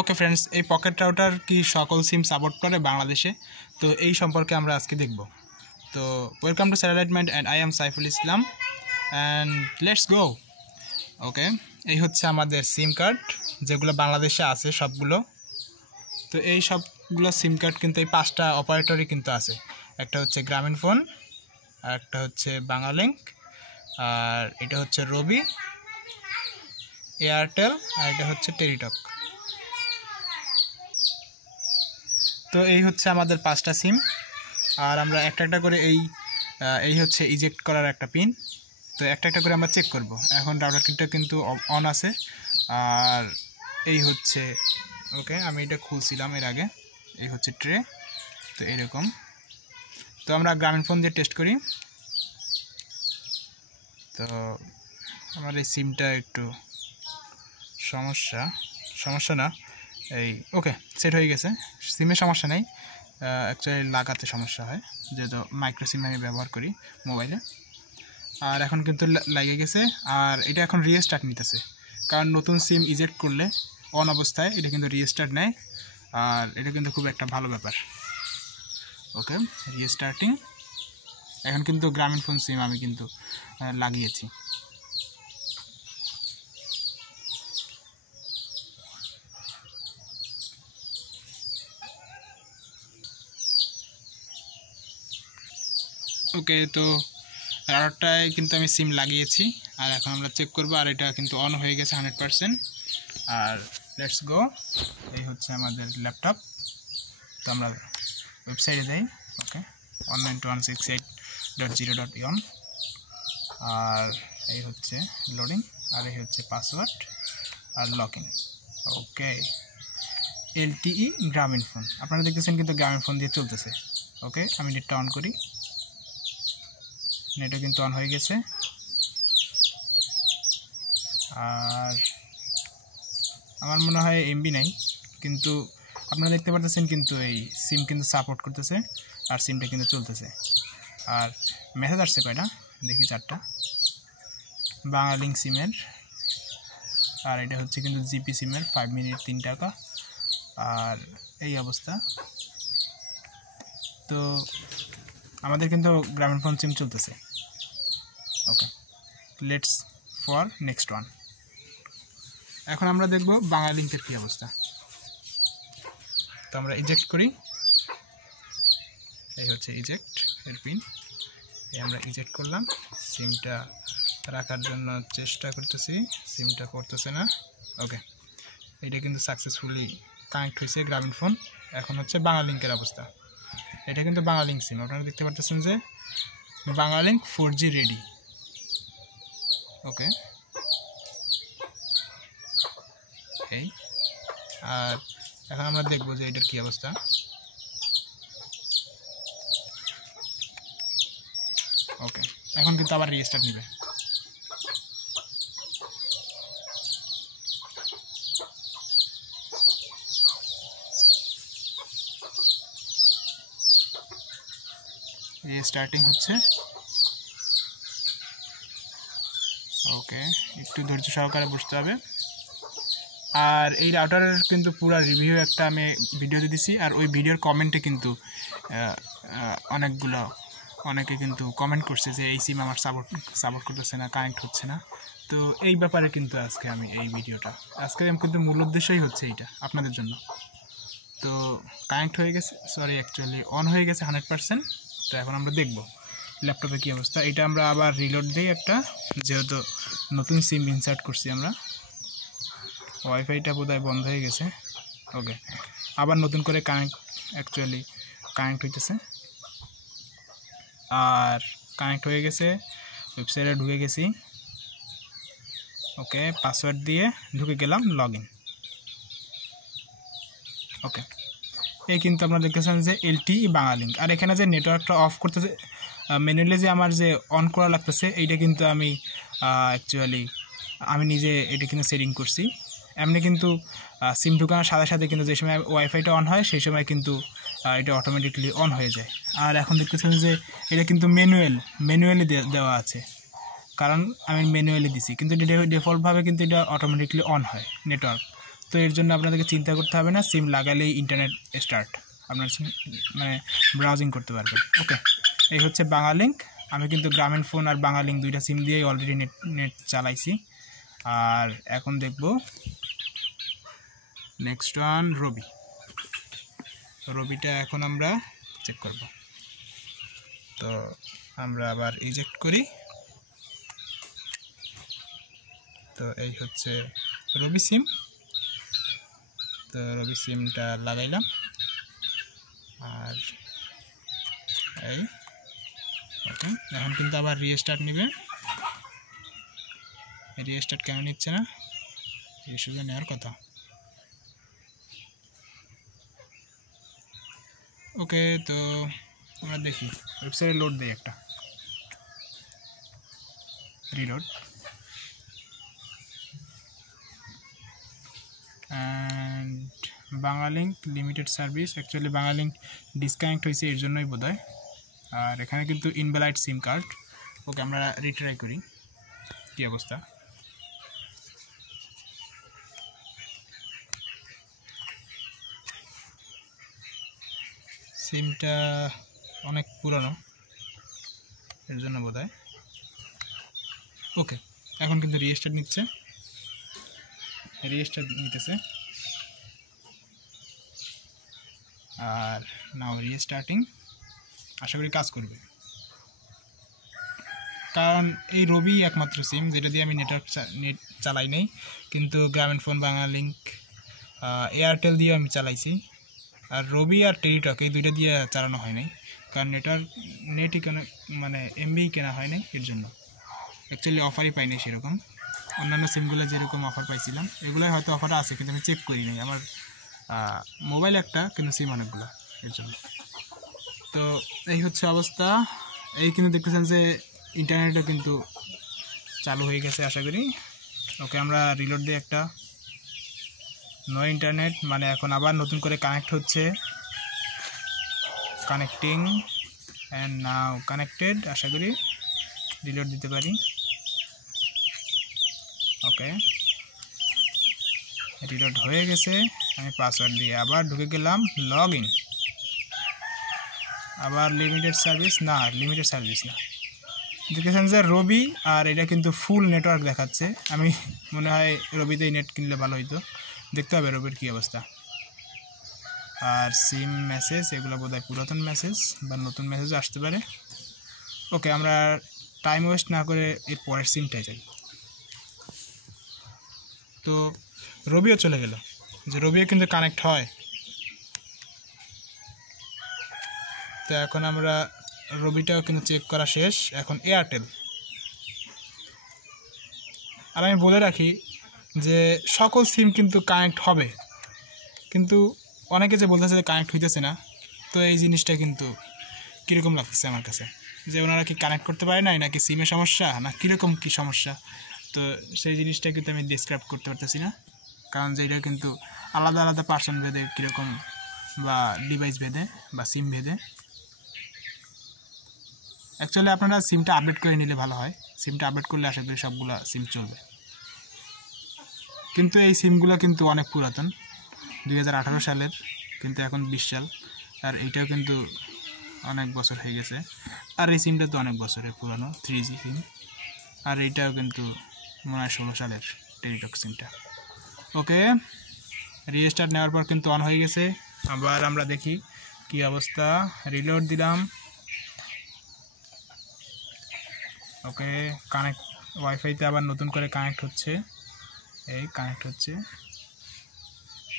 Okay friends, এই pocket router কি সকল সিম সাপোর্ট করে বাংলাদেশে? তো এই সম্পর্কে আমরা আজকে দেখব। তো welcome to Satellite Mind and I am Saiful Islam and let's go. Okay, এই হচ্ছে আমাদের সিম কার্ড যেগুলো বাংলাদেশে আছে সবগুলো। তো এই সবগুলো সিম কার্ড কিন্তু এই 5টা অপারেটরই কিন্তু আছে। একটা হচ্ছে গ্রামীণফোন, আর একটা হচ্ছে বাংলালিংক, আর এটা হচ্ছে রবি, এয়ারটেল, আর এটা হচ্ছে টেলিটক। তো এই হচ্ছে আমাদের 5টা সিম, আর আমরা একটা একটা করে এই হচ্ছে ইজেক্ট করার একটা পিন। তো একটা একটা করে আমরা চেক করব। এখন রাউটার কিটটা কিন্তু অন আছে, আর এই হচ্ছে ওকে, আমি এটা খুলছিলাম এর আগে। এই হচ্ছে ট্রে, তো এরকম। তো আমরা গ্রামীণফোন দিয়ে টেস্ট করি। তো আমার এই সিমটা একটু সমস্যা না, এই ওকে সেট হয়ে গেছে। সিমে সমস্যা নেই, অ্যাকচুয়ালি লাগাতে সমস্যা হয়, যেহেতু মাইক্রো সিম আমি ব্যবহার করি মোবাইলে। আর এখন কিন্তু লাগে গেছে, আর এটা এখন রিস্টার্ট নিতেছে, কারণ নতুন সিম ইজেক্ট করলে অন অবস্থায় এটা কিন্তু রিস্টার্ট নেয়, আর এটা কিন্তু খুব একটা ভালো ব্যাপার। ওকে, রিস্টার্টিং। এখন কিন্তু গ্রামীণফোন সিম আমি কিন্তু লাগিয়েছি। ওকে, তো রাউটারটায় কিন্তু আমি সিম লাগিয়েছি, আর এখন আমরা চেক করব। আর এটা কিন্তু অন হয়ে গেছে 100%। আর লেটস গো। এই হচ্ছে আমাদের ল্যাপটপ। তো আমরা ওয়েবসাইটে যাই। ওকে, 192.168.0.1, আর এই হচ্ছে লোডিং, আর এই হচ্ছে পাসওয়ার্ড আর log in. Okay, LTE Grameenphone আপনারা দেখতেছেন কিন্তু গ্রামীণফোন দিয়ে চলতেছে। ওকে, আমি নেটটা অন করি। নেটও কিন্তু অন হয়ে গেছে, আর আমার মনে হয় এমবি নাই, কিন্তু আপনারা দেখতে পাচ্ছেন কিন্তু এই সিম কিন্তু সাপোর্ট করতেছে, আর সিমটা কিন্তু চলতেছে। আর মেসেজ আসছে কয়টা দেখি, 4টা বাংলালিংক সিমের, আর এটা হচ্ছে কিন্তু জিপি সিমের 5 মিনিট 3 টাকা। আর এই অবস্থা। তো আমাদের কিন্তু গ্রামীণফোন সিম চলতেছে। ওকে, লেটস ফর নেক্সট ওয়ান। এখন আমরা দেখব বাংলালিংকের কী অবস্থা। তো আমরা ইজেক্ট করি। এই হচ্ছে ইজেক্ট এর পিন, এই আমরা ইজেক্ট করলাম। সিমটা রাখার জন্য চেষ্টা করতেছি, সিমটা করতেছে না। ওকে, এটা কিন্তু সাকসেসফুলি কানেক্ট হয়েছে গ্রামীণফোন। এখন হচ্ছে বাংলালিংকের অবস্থা। এটা কিন্তু বাংলালিংক সিম, আপনারা দেখতে পাচ্ছেন যে বাংলালিংক 4G রেডি। ওকে, এই আর এখন আমরা দেখব যে এটার কি অবস্থা। ওকে, এখন কিন্তু আবার রিস্টার্ট নেবে। রিস্টার্টিং হচ্ছে। ওকে, একটু ধৈর্য সহকারে বসতে হবে। আর এই রাউটারের কিন্তু পুরো রিভিউ একটা আমি ভিডিওতে দিছি, আর ওই ভিডিওর কমেন্টে কিন্তু অনেকে কিন্তু কমেন্ট করছে যে এই সিম আমার সাপোর্ট করতেছে না, কানেক্ট হচ্ছে না। তো এই ব্যাপারে কিন্তু আজকে আমি এই ভিডিওটা কিন্তু মূল উদ্দেশ্যই হচ্ছে এইটা আপনাদের জন্য। তো কানেক্ট হয়ে গেছে, অ্যাকচুয়ালি অন হয়ে গেছে 100%। তো এখন আমরা দেখব ল্যাপটপে কী অবস্থা। এটা আমরা আবার রিলোড দিই একটা, যেহেতু নতুন সিম ইনসার্ট করছি আমরা। ওয়াইফাইটা বোধহয় বন্ধ হয়ে গেছে। ওকে, আবার নতুন করে কানেক্ট হইতেছে, আর কানেক্ট হয়ে গেছে। ওয়েবসাইটে ঢুকে গেছি। ওকে, পাসওয়ার্ড দিয়ে ঢুকে গেলাম, লগ ইন। ওকে, এই কিন্তু আপনারা দেখতেছেন যে LTE বাংলালিংক। আর এখানে যে নেটওয়ার্কটা অফ করতেছে ম্যানুয়ালি, যে আমার যে অন করা লাগতেছে, এইটা কিন্তু আমি অ্যাকচুয়ালি আমি নিজে এটা কিন্তু সেটিং করছি। এমনি কিন্তু সিম ঢুকানোর সাথে সাথে কিন্তু যে সময় ওয়াইফাইটা অন হয় সেই সময় কিন্তু এটা অটোমেটিকলি অন হয়ে যায়। আর এখন দেখতেছেন যে এটা কিন্তু ম্যানুয়ালি দেওয়া আছে, কারণ আমি ম্যানুয়ালি দিছি, কিন্তু ডিফল্টভাবে কিন্তু এটা অটোমেটিকলি অন হয় নেটওয়ার্ক। তো এর জন্য আপনাদেরকে চিন্তা করতে হবে না, সিম লাগালেই ইন্টারনেট স্টার্ট, আপনার মানে ব্রাউজিং করতে পারবেন। ওকে, এই হচ্ছে বাংলালিংক। আমি কিন্তু গ্রামীণ ফোন আর বাংলালিংক দুইটা সিম দিয়েই অলরেডি নেট চালাইছি। আর এখন দেখব নেক্সট ওয়ান রবিটা এখন আমরা চেক করব। তো আমরা আবার ইজেক্ট করি। তো এই হচ্ছে রবি সিম। তো রবি সিমটা লাগাইলাম আর এই ওকে। এখন কিন্তু আবার রিস্টার্ট নেবে। রিস্টার্ট কেন নিচ্ছে না, এই শুধু নেওয়ার কথা। ওকে, তো আমরা দেখি ওয়েবসাইটে লোড দেই, একটা reload. And Banglalink limited service, actually Banglalink disconnect হয়েছে, এর জন্যই বোধ হয়। আর এখানে কিন্তু ইনভ্যালিড সিম কার্ড। ওকে, আমরা রিট্রাই করি কী অবস্থা। সিমটা অনেক পুরানো, এর জন্য বোধ হয়। ওকে, এখন কিন্তু রিস্টার্ট নিতেছে। আর নাও রিস্টার্টিং, আশা করি কাজ করবে। কারণ এই রবি একমাত্র সিম যেটা দিয়ে আমি নেট চালাই নাই, কিন্তু গ্রামীণ ফোন, বাংলালিংক, এয়ারটেল দিয়ে আমি চালাইছি। আর রবি আর টেলিটক এই দুইটা দিয়ে চালানো হয় নাই, কারণ নেটই মানে এমবি কেনা হয় নাই, এর জন্য। অ্যাকচুয়ালি অফারই পাইনি সেরকম। অন্যান্য সিমগুলো যেরকম অফার পাইছিলাম, এগুলোই হয়তো অফারটা আছে, কিন্তু আমি চেক করি নাই। আমার মোবাইল একটা, কিন্তু সিম অনেকগুলো, এর জন্য। তো এই হচ্ছে অবস্থা। এই কিন্তু দেখতেছেন যে ইন্টারনেটও কিন্তু চালু হয়ে গেছে আশা করি। ওকে, আমরা রিলোড দিই একটা। নো ইন্টারনেট, মানে এখন আবার নতুন করে কানেক্ট হচ্ছে। কানেক্টিং অ্যান্ড নাও কানেক্টেড, আশা করি রিলোড দিতে পারি। ওকে, রিলোড হয়ে গেছে। আমি পাসওয়ার্ড দিয়ে আবার ঢুকে গেলাম, লগ ইন। আবার লিমিটেড সার্ভিস না, দেখেছেন যে রবি, আর এটা কিন্তু ফুল নেটওয়ার্ক দেখাচ্ছে। আমি মনে হয় রবিতেই নেট কিনলে ভালো হইতো। দেখতে হবে রবির কী অবস্থা। আর সিম মেসেজ, এগুলো বোধহয় পুরাতন মেসেজ বা নতুন মেসেজও আসতে পারে। ওকে, আমরা টাইম ওয়েস্ট না করে এর পরের সিমটাই যাই। তো রবিও চলে গেল, যে রবিও কিন্তু কানেক্ট হয়। তো এখন আমরা রবিটাও কিন্তু চেক করা শেষ। এখন এয়ারটেল। আর আমি বলে রাখি যে সকল সিম কিন্তু কানেক্ট হবে, কিন্তু অনেকে যে বলতেছে যে কানেক্ট হইতেছে না। তো এই জিনিসটা কিন্তু কীরকম লাগতেছে আমার কাছে, যে ওনারা কি কানেক্ট করতে পারে নাই, নাকি সিমের সমস্যা, না কীরকম কী সমস্যা। তো সেই জিনিসটা কিন্তু আমি ডিসক্রাইব করতে পারতেছি না, কারণ যেটা কিন্তু আলাদা আলাদা পার্সন ভেদে কীরকম, বা ডিভাইস ভেদে, বা সিম ভেদে। অ্যাকচুয়ালি আপনারা সিমটা আপডেট করে নিলে ভালো হয়। সিমটা আপডেট করলে আশা করি সবগুলো সিম চলবে। কিন্তু এই সিমগুলো কিন্তু অনেক পুরাতন, 2018 সালের, কিন্তু এখন 20 সাল। আর এইটাও কিন্তু অনেক বছর হয়ে গেছে। আর এই সিমটা তো অনেক বছরের পুরানো, 3G সিম। আর এইটাও কিন্তু মনে হয় 16 সালের টেলিটক সিমটা। ওকে, রিস্টার্ট নেওয়ার পর কিন্তু অন হয়ে গেছে। আবার আমরা দেখি কি অবস্থা। রিলোড দিলাম। ওকে, কানেক্ট, ওয়াইফাইতে আবার নতুন করে কানেক্ট হচ্ছে। এই কানেক্ট হচ্ছে,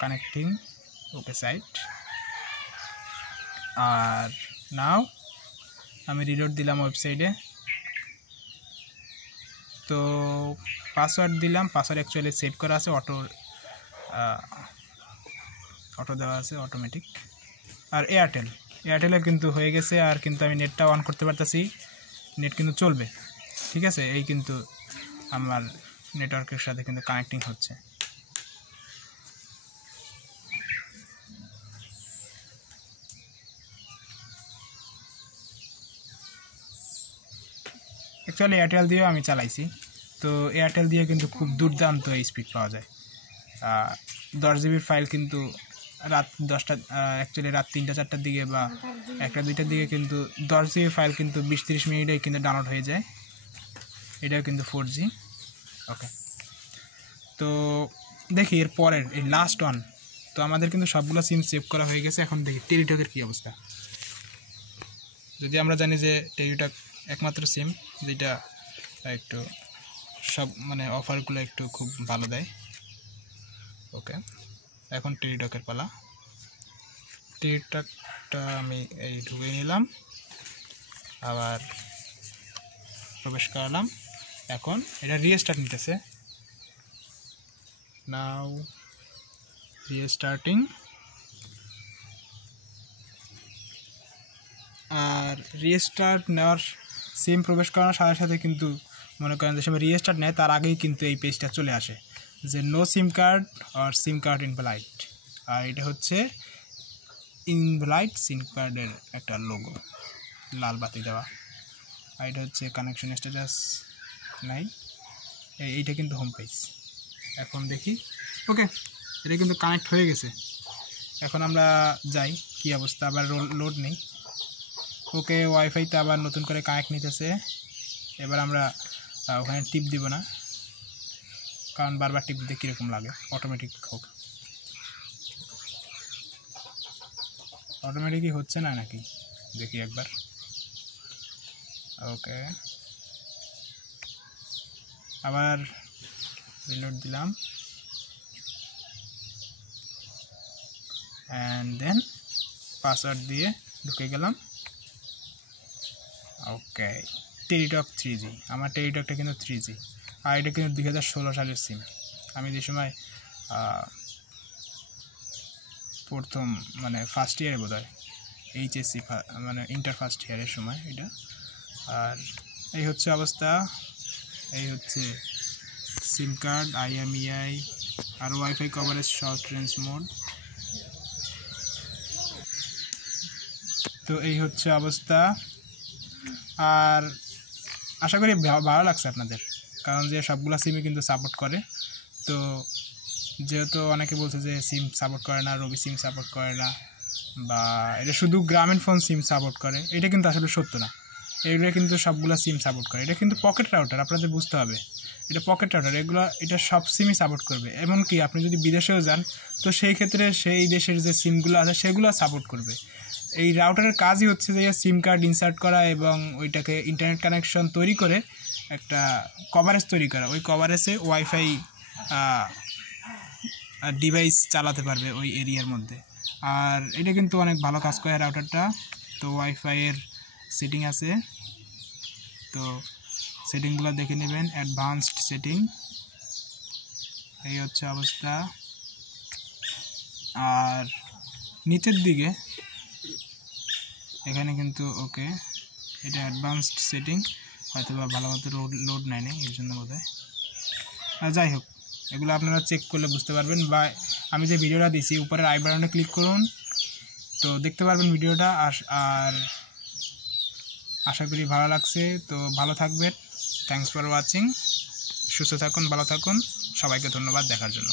কানেক্টিং। ওকে, সাইট। আর নাও আমি রিলোড দিলাম ওয়েবসাইটে। তো পাসওয়ার্ড দিলাম। পাসওয়ার্ড অ্যাকচুয়ালি সেট করা আছে, অটো দেওয়া আছে, অটোমেটিক। আর এয়ারটেলের কিন্তু হয়ে গেছে। আর কিন্তু আমি নেটটা অন করতে পারতেছি, নেট কিন্তু চলবে। ঠিক আছে, এই কিন্তু আমার নেটওয়ার্কের সাথে কিন্তু কানেক্টিং হচ্ছে। অ্যাকচুয়ালি এয়ারটেল দিয়েও আমি চালাইছি। তো এয়ারটেল দিয়ে কিন্তু খুব দুর্দান্ত স্পিড পাওয়া যায়। 10 GB ফাইল কিন্তু রাত 10টা অ্যাকচুয়ালি রাত 3টা 4টার দিকে বা 1টা 2টার দিকে কিন্তু 10 GB ফাইল কিন্তু 20-30 মিনিটেই কিন্তু ডাউনলোড হয়ে যায়। এটাও কিন্তু 4G। ওকে, তো দেখি এর পরের এই লাস্ট ওয়ান। তো আমাদের কিন্তু সবগুলো সিম সেভ করা হয়ে গেছে। এখন দেখি টেলিটকের কী অবস্থা। যদি আমরা জানি যে টেলিটক একমাত্র সিম যেটা একটু সব মানে অফারগুলো একটু খুব ভালো দেয়। ওকে, এখন টেলিটকের পালা। টেলিটকটা আমি এই ঢুকে নিলাম, আবার প্রবেশ করালাম। এখন এটা রিস্টার্ট নিতেছে, নাও রিস্টার্টিং। আর রিস্টার্ট নেওয়ার সিম প্রবেশ করানোর সাথে সাথে কিন্তু মনে করেন যে সময় রিস্টার্ট নেয় তার আগেই কিন্তু এই পেজটা চলে আসে যে নো সিম কার্ড আর সিম কার্ড ইনভ্যালিড। আর এটা হচ্ছে ইনভ্যালিড সিম কার্ডের একটা লোগো, লাল বাতি দেওয়া। আর এটা হচ্ছে কানেকশন স্ট্যাটাস নাই, এইটা কিন্তু হোম পেজ। এখন দেখি, ওকে এটা কিন্তু কানেক্ট হয়ে গেছে। এখন আমরা যাই, কি অবস্থা, আবার লোড নেই। ওকে, ওয়াইফাইতে আবার নতুন করে কানেক্ট নিতেছে। এবার আমরা ওখানে টিপ দিব না, কারণ বারবার টিপ দিতে কীরকম লাগে। অটোমেটিক হোক, অটোমেটিকই হচ্ছে না নাকি দেখি একবার। ওকে, আবার রিলোড দিলাম অ্যান্ড দেন পাসওয়ার্ড দিয়ে ঢুকে গেলাম। ওকে, টেলিটক 3G, আমার টেলিটকটা কিন্তু 3G। আর এটা কিন্তু 2016 সালের সিম। আমি যে সময় প্রথম মানে ফার্স্ট ইয়ারে বোধ হয় এইচএসসি মানে ইন্টার ফার্স্ট ইয়ারের সময় এটা। আর এই হচ্ছে অবস্থা, এই হচ্ছে সিম কার্ড, IMEI আর wifi coverage short range mode. তো এই হচ্ছে অবস্থা। আর আশা করি ভালো লাগছে আপনাদের, কারণ যে সবগুলো সিমই কিন্তু সাপোর্ট করে। তো যেহেতু অনেকে বলছে যে সিম সাপোর্ট করে না, রবি সিম সাপোর্ট করে না, বা এটা শুধু গ্রামীণ ফোন সিম সাপোর্ট করে, এটা কিন্তু আসলে সত্য না। এগুলো কিন্তু সবগুলো সিম সাপোর্ট করে। এটা কিন্তু পকেট রাউটার, আপনাদের বুঝতে হবে এটা পকেট রাউটার। এটা সব সিমই সাপোর্ট করবে। এমনকি আপনি যদি বিদেশেও যান তো সেই ক্ষেত্রে সেই দেশের যে সিমগুলো আছে সেগুলো সাপোর্ট করবে। এই রাউটারের কাজই হচ্ছে যে সিম কার্ড ইনসার্ট করা এবং ওইটাকে ইন্টারনেট কানেকশন তৈরি করে একটা কভারেজ তৈরি করা। ওই কভারেজে ওয়াইফাই ডিভাইস চালাতে পারবে ওই এরিয়ার মধ্যে। আর এটা কিন্তু অনেক ভালো কাজ করে রাউটারটা। তো ওয়াইফাইয়ের সেটিং আছে, তো সেটিংগুলো দেখে নেবেন, অ্যাডভান্সড সেটিং। এই হচ্ছে অবস্থা। আর নিচের দিকে এখানে কিন্তু ওকে, এটা অ্যাডভান্সড সেটিং, হয়তো বা ভালো মতো লোড নেয়নি এর জন্য বোধহয়। আর যাই হোক, এগুলো আপনারা চেক করলে বুঝতে পারবেন, বা আমি যে ভিডিওটা দিছি উপরের আই বাটনে ক্লিক করুন, তো দেখতে পারবেন ভিডিওটা। আর আশা করি ভালো লাগছে। তো ভালো থাকবেন, থ্যাঙ্কস ফর ওয়াচিং, সুস্থ থাকুন, ভালো থাকুন, সবাইকে ধন্যবাদ দেখার জন্য।